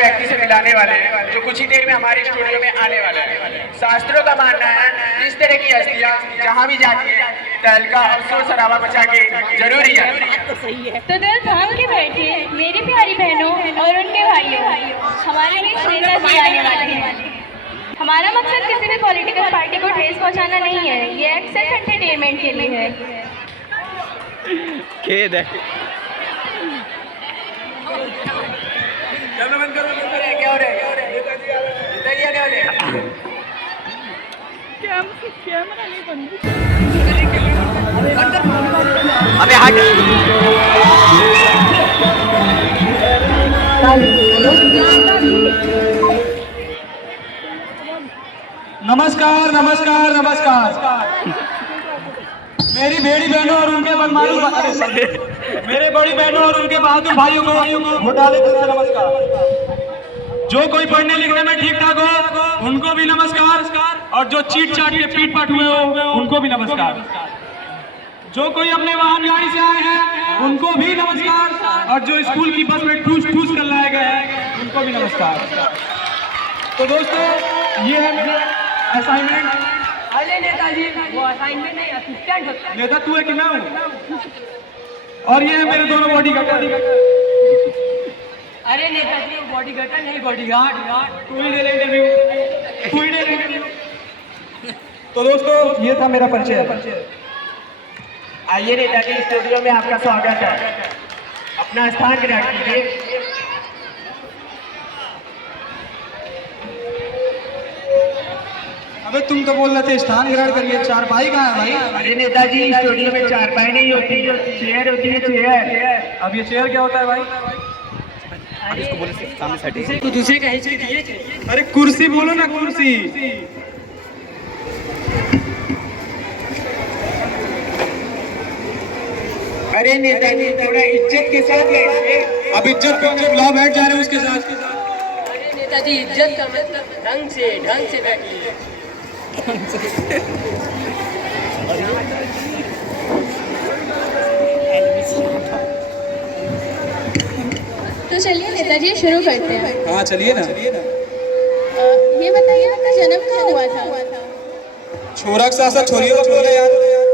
व्यक्ति से मिलाने वाले हैं जो कुछ ही देर में हमारे स्टूडियो में आने वाले हैं। शास्त्रों का मानना है इस तरह की हस्तियाँ जहाँ भी जाती है तहलका और शोर शराबा बचा के जरूर ही जाती है। तो दिल थाम के बैठे मेरी प्यारी बहनों और उनके भाइयों, हमारे बीच नेताजी आने वाले हैं। हमारा मकसद किसी भी पॉलिटिकल पार्टी को ठेस पहुंचाना नहीं है, ये एक सिर्फ एंटरटेनमेंट के लिए है। खेद है। क्या हो रहा है? कैमरा नहीं बंद। अबे हट। नमस्कार नमस्कार नमस्कार। मेरी बेड़ी बहनों और उनके मेरे बड़ी बहनों और उनके बहादुर भाइयों को घोटाले का नमस्कार। जो कोई पढ़ने लिखने में ठीक ठाक हो उनको भी नमस्कार, और जो चीट चाट के पीट पाट हुए हो उनको भी नमस्कार। जो कोई अपने वाहन गाड़ी से आए हैं उनको भी नमस्कार, और जो स्कूल की बस में ठूस ठूस कर लाए गए हैं उनको भी नमस्कार। तो दोस्तों, ये है मेरा असाइनमेंट। अरे नेताजी, वो असाइनमेंट नहीं, असिस्टेंट होता है। नेता तू है कि मैं हूँ? और ये है मेरे दोनों बॉडी गार्ड। अरे नेताजी, वो बॉडी गार्ड नहीं, बॉडी गार्ड। तू ही दे ले इंटरव्यू, तू ही दे ले इंटरव्यू। तो दोस्तों, ये था मेरा परिचय। आइए नेताजी, स्टूडियो में आपका स्वागत है। अपना स्थान ग्रहण कीजिए। अबे तुम तो बोल रहे थे स्थान ग्रहण करिए, चारपाई कहाँ है भाई? अरे नेताजी, स्टूडियो में चारपाई नहीं होती, चेयर होती है, चेयर। अब ये चेयर क्या होता है भाई? इसको बोले सामने सेटिंग। तो दूसरे का हिस्से दिए। अरे कुर्सी बोलो ना, कुर्सी। अरे नेताजी, थोड़ा इज्जत के साथ बैठिए। अब इज्जत को बुलाओ, बैठ जा रहे हो उसके साथ। अरे नेताजी, इज्जत का मतलब ढंग से बैठिए। तो चलिए नेताजी शुरू करते हैं। हाँ चलिए ना। ये बताइए आपका जन्म कहाँ हुआ था? छोरा के साथ साथ छोरियों को बोले यार।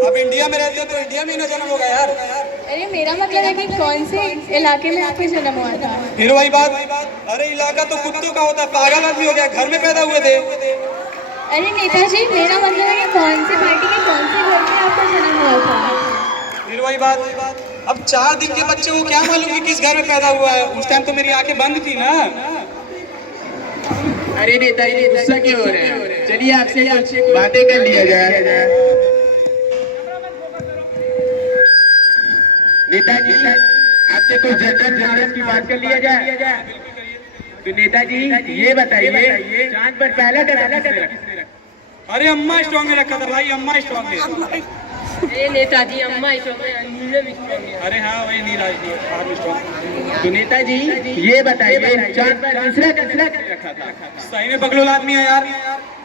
अब इंडिया में रहते हो तो इंडिया में ही ना जन्म होगा यार। अरे मेरा मतलब है कि कौन से इलाके में आपका जन्म हुआ था? फिर वही बात। अरे इलाका तो कुत्तों का होता है, पागल आदमी हो गया, घर में पैदा हुए थे। अरे नेताजी, मेरा मतलब है कि कौन सी पार्टी के कौन से घर में आपका जन्म हुआ था? फिर वही बात। अब 4 दिन के बच्चे को क्या मालूम कि किस घर में पैदा हुआ है? उस टाइम तो मेरी आंखें बंद थी ना। अरे नेताजी, गुस्सा क्यों हो रहे हैं? चलिए आपसे कुछ बातें कर लिया जाए। नेताजी, आपसे कुछ जनरल नॉलेज की बात कर लिया जाए। तो नेताजी, ये बताइए, चांद पर पहला कदम किसने रखा? अरे अम्मा स्ट्रॉन्ग में रखा था भाई, अम्मा स्ट्रॉन्ग में। अरे नेताजी, अम्मा स्ट्रॉन्ग है। अरे हाँ, वही नीला स्ट्रॉन्ग। तो नेताजी, ये बताइए, चांद पर दूसरा कदम किसने रखा था? सही में बगलोल आदमी है यार।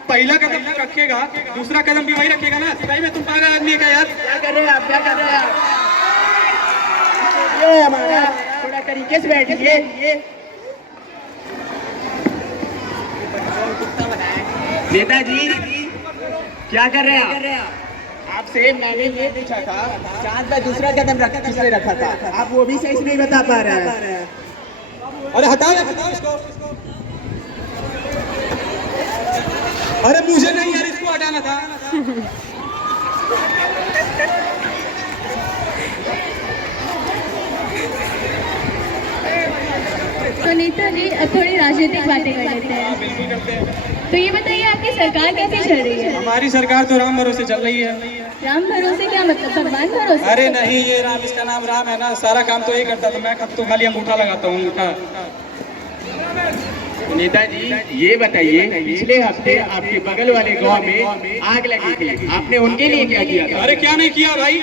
पहला कदम रखेगा, दूसरा कदम भी वही रखेगा ना। सही में तुम पागल आदमी है क्या यार? क्या कर रहे हैं आप? क्या कर रहे हैं आप? ये हमारा थोड़ा तरीके से बैठिए। नेताजी, क्या कर रहे हैं आप? आपसे मैंने ये पूछा था, चांद पर दूसरा कदम किसने रखा था? आप वो भी सही से नहीं बता पा रहे हैं। अरे हटाओ इसको। अरे मुझे नहीं यार, इसको हटाना था। तो नेताजी, अब थोड़ी राजनीतिक बातें कर लेते हैं। तो ये बताइए, आपकी सरकार कैसी चल रही है? हमारी सरकार तो राम भरोसे चल रही है। राम भरोसे क्या मतलब? भगवान भरोसे? अरे नहीं, ये राम, इसका नाम राम है ना। सारा काम तो ये करता था, मैं तो खाली अंगूठा लगाता हूँ, अंगूठा। नेताजी, ये बताइए, पिछले हफ्ते आपके बगल वाले गांव में आग लगी थी, आपने उनके लिए क्या किया था? अरे क्या नहीं किया भाई,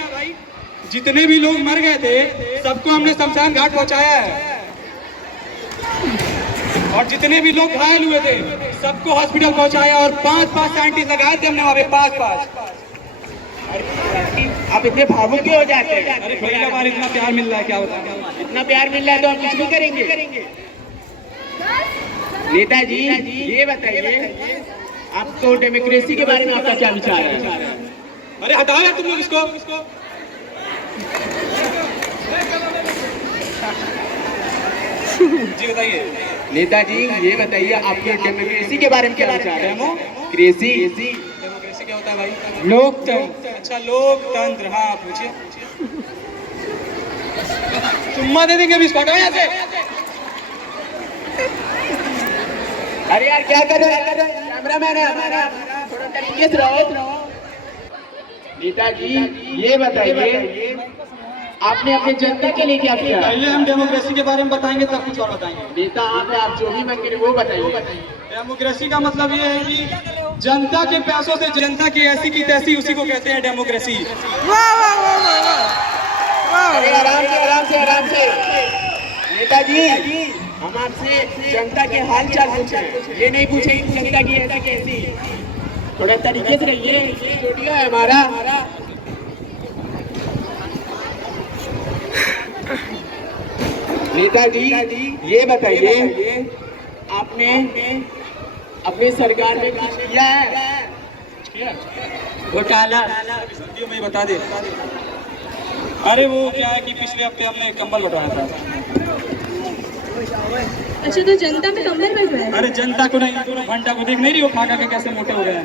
जितने भी लोग मर गए थे सबको हमने शमशान घाट पहुंचाया है, और जितने भी लोग घायल हुए थे सबको हॉस्पिटल पहुंचाया, और 5 साइंटिस्ट लगाए थे हमने वहाँ पे, 5। आप इतने भावुक क्यों हो जाते हैं? अरे पहला बार इतना प्यार मिल रहा है, क्या होता है? इतना प्यार मिल रहा है तो हम कुछ भी करेंगे। नेताजी ये बताइए, आपको डेमोक्रेसी के बारे में आपका क्या विचार है? अरे हटाओ यार तुम लोग इसको। जी बताइए। नेताजी ये बताइए, आपके डेमोक्रेसी के बारे में क्या विचार है? डेमोक्रेसी डेमोक्रेसी क्या होता है भाई? लोकतंत्र। अच्छा लोकतंत्र, हाँ पूछिए। चुम्मा दे देंगे अभी इसको, हटाओ यहाँ से। अरे यार क्या कर रहे हैं? कैमरामैन है हमारा, थोड़ा तरीके से रहो। नेताजी ये बताइए, आपने अपने जनता के लिए क्या किया? पहले हम डेमोक्रेसी के बारे में बताएंगे तब कुछ और बताएंगे। नेता आप जो भी मन करे वो बताइए। डेमोक्रेसी का मतलब ये है कि जनता के पैसों से जनता की ऐसी की तैसी, उसी को कहते हैं डेमोक्रेसी। अरे आराम से। नेताजी हम आपसे जनता के हाल चाल पूछे, ये नहीं पूछे कि जनता की ऐसा कैसी। थोड़ा तरीके से रहिए, स्टूडियो है हमारा। नेताजी ये बताइए, आपने अपनी सरकार में कुछ किया है? घोटाला में बता दे। अरे वो क्या है कि पिछले हफ्ते हमने कंबल बंटवाया था। अच्छा, तो जनता में कंबल बंटवाया? अरे जनता को नहीं, घंटा को देख नहीं रही हो खा के कैसे मोटे हो गए हैं।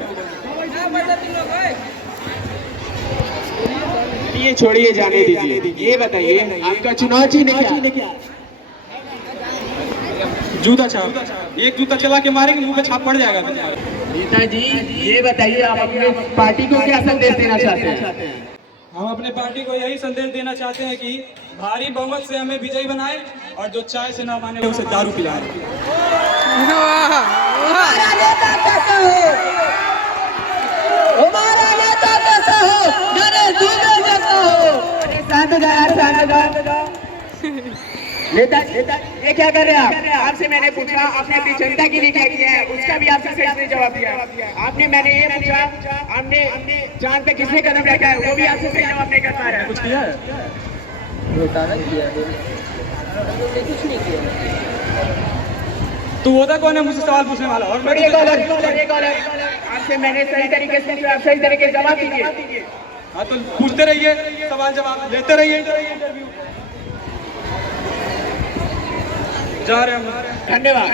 ये छोड़िए, जाने दीजिए। ये बताइए, आपका चुनाव चिन्ह क्या? जूता छाप। एक जूता चला के मारेंगे, मुंह पे छाप पड़ जाएगा। नेताजी ये बताइए, आप अपने पार्टी को क्या संदेश देना चाहते हैं? हम अपने पार्टी को यही संदेश देना चाहते हैं कि भारी बहुमत से हमें विजयी बनाए और जो चाय से ना माने उसे दारू पिलाए। हमारा नेता कैसा हो? हमारा नेता कैसा हो? मेरे दूल्हे जैसा हो। शांत हो जाओ। नेताजी ये क्या कर रहे हैं आप? आपसे मैंने पूछा आपने अपनी जनता के लिए क्या किया है, उसका भी आपसे सही से जवाब दिया। आपने मैंने ये पूछा हमने जान पे किसने कदम रखा है, वो भी आपसे सही जवाब नहीं कर पा रहा है। कुछ किया है? तो वो था कौन है मुझसे सवाल पूछने वाला? और छोड़िए कॉलर, आपसे मैंने सही तरीके से पूछा, आप सही तरीके से जवाब दीजिए। हाँ तो पूछते रहिए, सवाल जवाब लेते रहिए। इंटरव्यू जा रहे हैं हम। धन्यवाद।